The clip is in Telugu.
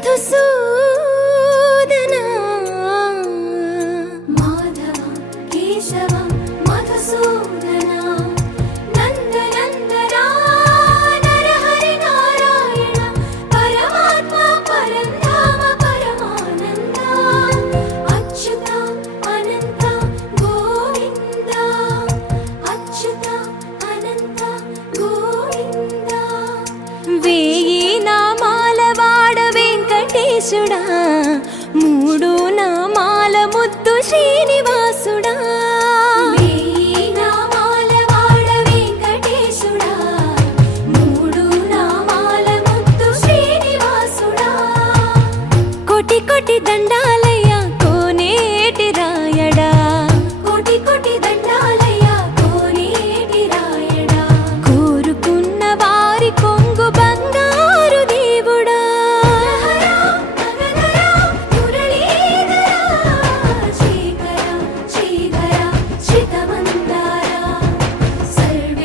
మధుసూదన? మాధవ కేశవ మధుసూదన? నందనందన నరహరి నారాయణ పరమాత్మ పరంధామ పరమానంద అచ్యుత అనంత గోవింద అచ్యుత అనంత గోవింద. వేయి శ్రీనివాసుడా మూడు నామాల ముద్దు శ్రీనివాసుడా. దండాలయ్యా కోనేటి రాయడా. కోటి కోటి దండాలయ్య